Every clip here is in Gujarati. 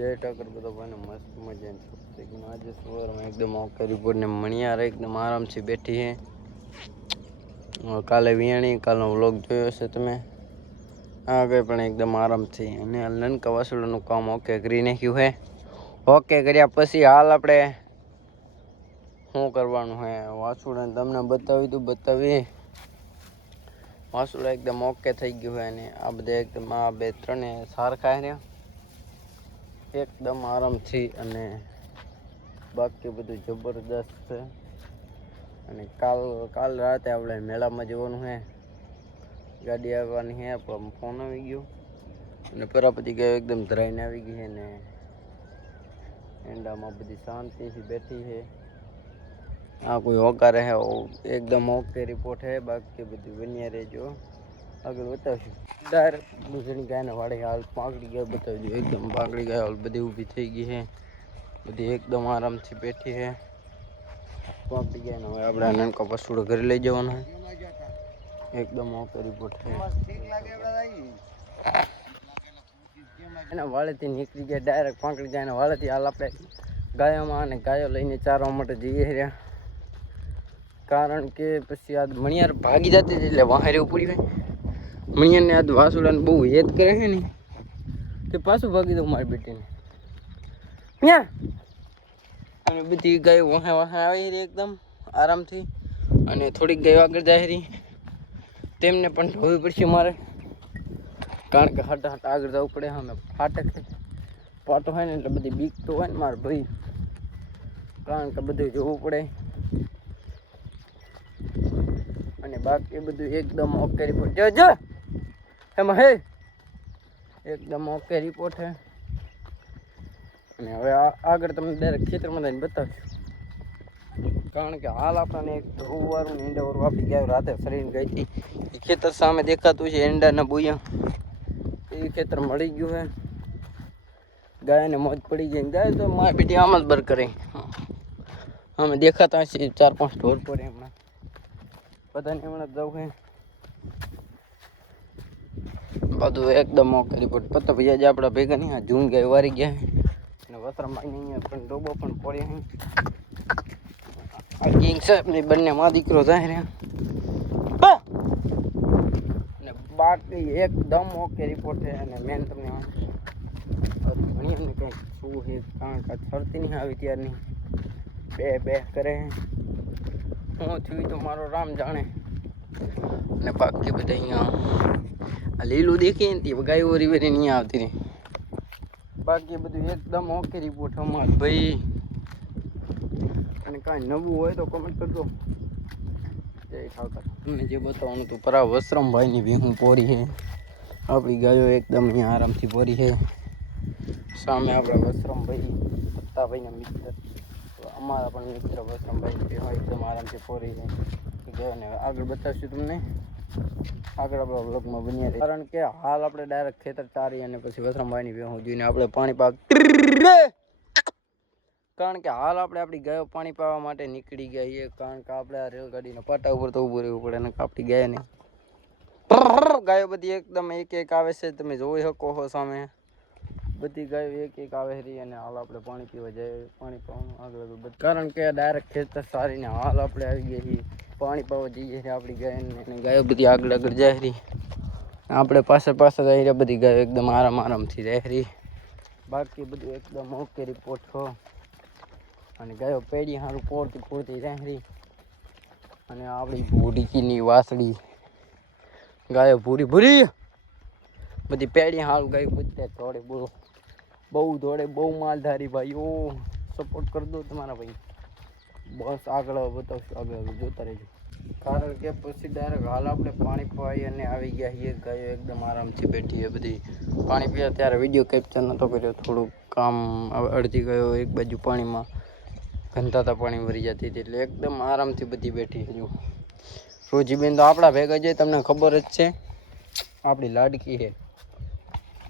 जय ठाकर બધા ભાઈને મસ્ત મજાની છોકરી આજે સવારમાં એકદમ ઓકે રિપોર્ટ ને મણિયાર એકદમ આરામથી બેઠી હે કાલે વિયાણી કાલનો વ્લોગ જોયો હશે તમે આગળ પણ એકદમ આરામથી અને લનકા વાસુડાનું કામ ઓકે કરી નાખ્યું હે ઓકે કર્યા પછી હાલ આપણે શું કરવાનું હે વાસુડાને તમને બતાવી વાસુડા એકદમ ઓકે થઈ ગયું હે અને આ બધા એકદમ આ બે ત્રણે સારખા હે એકદમ આરામથી અને બાકી બધું જબરદસ્ત છે અને કાલ રાતે આપણે મેળામાં જવાનું હે ગાડી આવવાની હે પણ ફોન આવી ગયો અને પરાપતિ ગયો એકદમ ધરાઈને આવી ગઈ છે ને એંડામાં બધી શાંતિથી બેઠી છે આ કોઈ હોકારે હે એકદમ ઓકે રિપોર્ટ હે બાકી બધું બન્યા રહેજો આગળ બતાવશું ડાયરેક્ટ દૂસરી ગાયને વાળે હાલ પાંકડી ગાય બતાવી દો એકદમ પાંકડી ગાય હાલ બધી ઊભી થઈ ગઈ છે બધી એકદમ આરામથી બેઠી છે પાંકડી ગાયને હવે આપણે નાનકા પશુડો ઘરે લઈ જવાનો એકદમ ઓકે રિપોર્ટ છે એના વાળેથી નીકળી ગયા ડાયરેક્ટ પાંકડી ગાયના વાળેથી હાલ આપણે ગાયોમાં અને ગાયો લઈને ચારવા માટે જઈએ રહ્યા કારણ કે પછી આ મણિયાર ભાગી જતી એટલે વાહરે ઉપડી હોય મણિયારને આ વાસુડાને બહુ હેત કરે છે ને તે પાછું ભાગી દઉં મારી બેટીને ત્યાં અને બધી ગાયો વાહે આવી રહી એકદમ આરામથી અને થોડીક ગાયો આગળ જાય રહી તેમને પણ ઢોવી પડશે મારે કારણ કે હટ આગળ જવું પડે અમે ફાટક પાટો હોય ને એટલે બધી બીક તો હોય ને મારે ભાઈ કારણ કે બધું જોવું પડે અને બાકી બધું એકદમ ઓકે રિપોર્ટ જો એમાં હે એકદમ ઓકે રિપોર્ટ હે અને હવે આગળ તમને ડાયરેક્ટ ખેતરમાં જઈને બતાવશું કારણ કે હાલ આપણને એક ધોવારું ને ઈંડાવાળું આપણી ગાય રાતે ફરીને ગઈ હતી એ ખેતર સામે દેખાતું છે ઈંડાના બુયા એ ખેતર મળી ગયું હે ગાયને મોજ પડી ગઈ ગાય તો મારી બેટી આમ જ બર કરે અમે દેખાતા હશે 4-5 ઢોર પડે હમણાં બધાને હમણાં જવું હે બધું એકદમ ઓકે રિપોર્ટ પતા ભાઈ આજે આપણા ભેગા નહીં આ જૂન ગાય વારી ગયા અને વતરામાં અહીંયા પણ ડોબો પણ પડ્યા આ કિંગ સાહેબની બંને માં દીકરો જાય રહ્યા અને બાકી એકદમ ઓકે રિપોર્ટ છે અને મેન તમને ઘણી એમને કંઈક શું છે કારણ કે થરતી નહીં આવી ત્યારની બે કરે હું થયું તો મારો રામ જાણે અને બાકી બધા અહીંયા લીલું દેખીએ ને તે ગાયો રીવેરી નહીં આવતી રહી બાકી બધું એકદમ ઓકે રિપોર્ટ અમાર ભાઈ અને કાંઈ નવું હોય તો કમેન્ટ કરજો જય ઠાકર તમને જે બતાવવાનું હતું પરા વસ્ત્રમભાઈની ભેહું પોરી છે આપણી ગાયો એકદમ અહીંયા આરામથી પોરી છે સામે આપણા વસ્ત્રમભાઈ સત્તાભાઈના મિત્ર અમારા પણ મિત્ર વસ્ત્રમભાઈની ભેહું એકદમ આરામથી પોરી છે ગયો ને આગળ બતાવશું તમને આગળ આપણા વ્લોગમાં બન્યા રહે કારણ કે હાલ આપણે ડાયરેક્ટ ખેતર ચારી અને પછી વસરામભાઈની ભેહું જોઈને આપણે પાણી કારણ કે હાલ આપણે આપણી ગાયો પાણી પાવા માટે નીકળી ગયા છીએ કારણ કે આપણે આ રેલગાડીના પાટા ઉપર તો ઊભું રહેવું પડે અને આપણી ગાયને ગાયો બધી એકદમ એક આવે છે તમે જોઈ શકો છો સામે બધી ગાયો એક આવે રહી અને હાલ આપણે પાણી પીવા જાય પાણી પાવાનું આગળ કારણ કે ડાયરેક્ટ ખેતર સારીને હાલ આપણે આવી ગયા છીએ પાણી પાવા જઈએ છીએ આપણી ગાયને અને ગાયો બધી આગળ જાય રહી આપણે પાછળ જાય રહ્યા બધી ગાયો એકદમ આરામથી જાય રહી બાકી બધું એકદમ ઓકે રિપોર્ટ છો અને ગાયો પેડી સારું પોળતી જાય રહી અને આપણી ભૂરીકીની વાસળી ગાયો ભૂરી બધી પેડી સારું ગાય બધે દોડે બહુ દોડે બહુ માલધારી ભાઈઓ સપોર્ટ કરી દો તમારા ભાઈ બસ આગળ બતાવશું આગળ જોતા રહેજો કારણ કે પછી ડાયરેક્ટ હાલ આપણે પાણી પાઈ અને આવી ગયા છીએ ગાયો એકદમ આરામથી બેઠી છે બધી પાણી પીવા ત્યારે વિડીયો કેપ્ચર નહોતો કર્યો થોડુંક કામ અડધી ગયો એક બાજુ પાણીમાં ગંધાતા પાણી ભરી જતી હતી એટલે એકદમ આરામથી બધી બેઠી હજુ રોજીબેન તો આપણા ભેગા જાય તમને ખબર જ છે આપણી લાડકી છે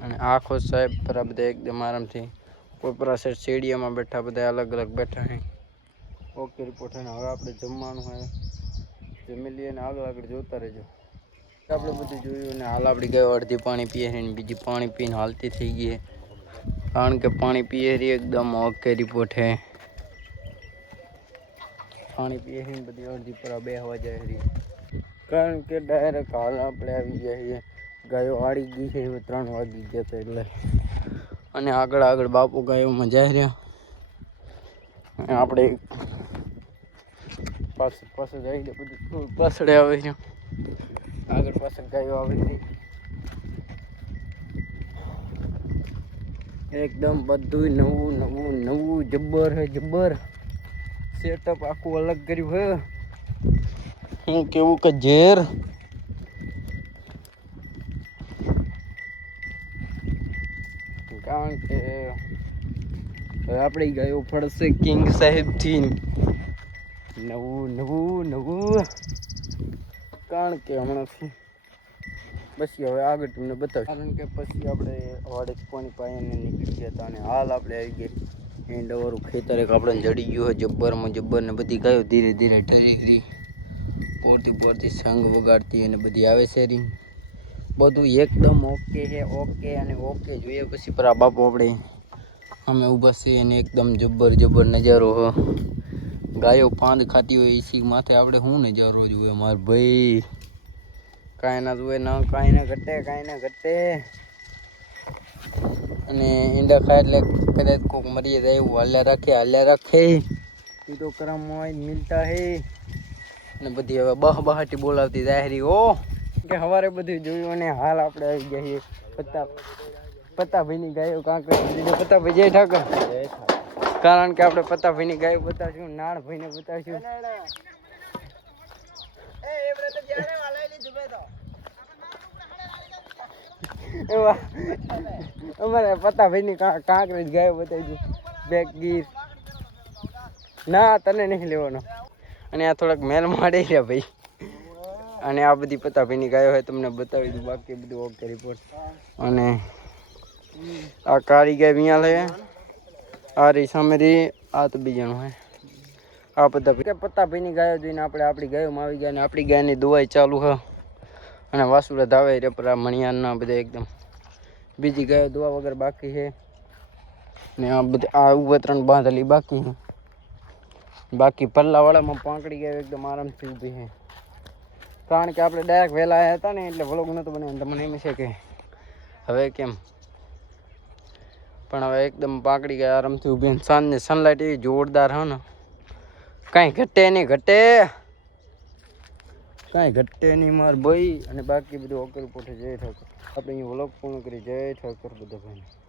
અને આખો સાહેબ પરા બધા એકદમ આરામથી કોઈ પરા સાઈડ શેડિયામાં બેઠા બધા અલગ અલગ બેઠા છે ઓકે રિપોર્ટ છે ને હવે આપણે જમવાનું હોય જમી લઈએ ને આગળ જોતા રહેજો આપણે બધું જોયું ને હાલ આપણી ગાયો અડધી પાણી પીએ છે ને બીજી પાણી પીને હાલતી થઈ ગઈ કારણ કે પાણી પીએ રહી એકદમ ઓકે રિપોર્ટ હે પાણી પીએ છે બધી અડધી પર બેહવા જાય રહી કારણ કે ડાયરેક્ટ હાલ આપણે આવી જઈએ ગાયો આડી ગઈ છે 3 વાગી ગયા હતા એટલે અને આગળ આગળ બાપુ ગાયોમાં જાય રહ્યા આપણે પાછળ જઈ દે બધું પાછળ આવે છે આગળ પાછળ ગાયો આવે છે એકદમ બધું નવું નવું નવું જબ્બર હે જબ્બર સેટઅપ આખું અલગ કર્યું હે હું કેવું કે ઝેર કારણ કે આપણી ગાયો ફળશે કિંગ સાહેબથી નવું નવું નવું કારણ કે હમણાંથી પછી હવે આગળ તમને બતાવ કારણ કે પછી આપણે વાડે પાણી પાઈને નીકળી ગયા હતા અને હાલ આપણે આવી ગઈ એંડવાળું ખેતર એક આપણે જડી ગયું હોય જબ્બરમાં જબ્બર ને બધી ગાયો ધીરે ધીરે ઠરી રહી પોરતી સંગ વગાડતી અને બધી આવે છે રી બધું એકદમ ઓકે છે ઓકે અને ઓકે જોઈએ પછી પર આ બાપુ આપણે અમે ઊભા છીએ અને એકદમ જબ્બર જબ્બર નજારો હ ગાયો પાંદ ખાતી હોય એસી માથે આપણે શું નજારો જોઈએ માર ભાઈ કાંઈ ના જોવે ના કાંઈ ના ઘટે અને ઈંડા ખાય એટલે કદાચ કોક મરી જાય એવું હાલ્યા રાખે એ તો કરમ હોય મિલતા હે ને બધી હવે બહાટી બોલાવતી જાહેરી ઓ કે સવારે બધું જોયું અને હાલ આપણે આવી ગયા છીએ પત્તાભાઈની ગાયો કાંક પત્તાભાઈ જય ઠાકર કારણ કે આપણે પત્તાભાઈની ગાયો બતાવશું નાણભાઈને બતાવશું અમારે પત્તાભાઈની કાંકરેજ ગાયો બતાવી બેક ગીર ના તને નહીં લેવાનો અને આ થોડાક મેલ માડી રહ્યા ભાઈ અને આ બધી પત્તાભાઈની ગાયો હોય તમને બતાવી દઉં બાકી બધું ઓકે રિપોર્ટ અને આ કાળી ગાય વિયા લે આ રી સામે રી આ તો બીજાનું હે આ પત્તાભાઈની ગાયો જોઈને આપણે આપણી ગાયોમાં આવી ગયા અને આપણી ગાયની દવાઈ ચાલુ હ અને વાસુડા ધાવે રે પર આ મણિયારના બધા એકદમ બીજી ગાયો દવા વગર બાકી છે ને આ બધી આ ઉભા 3 બાંધેલી બાકી છે બાકી પલ્લાવાળામાં પાંકડી ગાયો એકદમ આરામથી ઊભી છે કારણ કે આપણે ડાયરેક્ટ વહેલા આવ્યા હતા ને એટલે વ્લોગ નહોતો બનાવ્યો તમને એમ છે કે હવે કેમ પણ હવે એકદમ પાંકડી ગયા આરામથી ઊભી સાંજને સનલાઇટ એવી જોરદાર હે ને કાંઈ ઘટે નહીં માર ભાઈ અને બાકી બધું ઓકે રિપોર્ટ જય ઠાકર આપણે અહીં વ્લોગ પૂર્ણ કરી જય ઠાકર બધા ભાઈ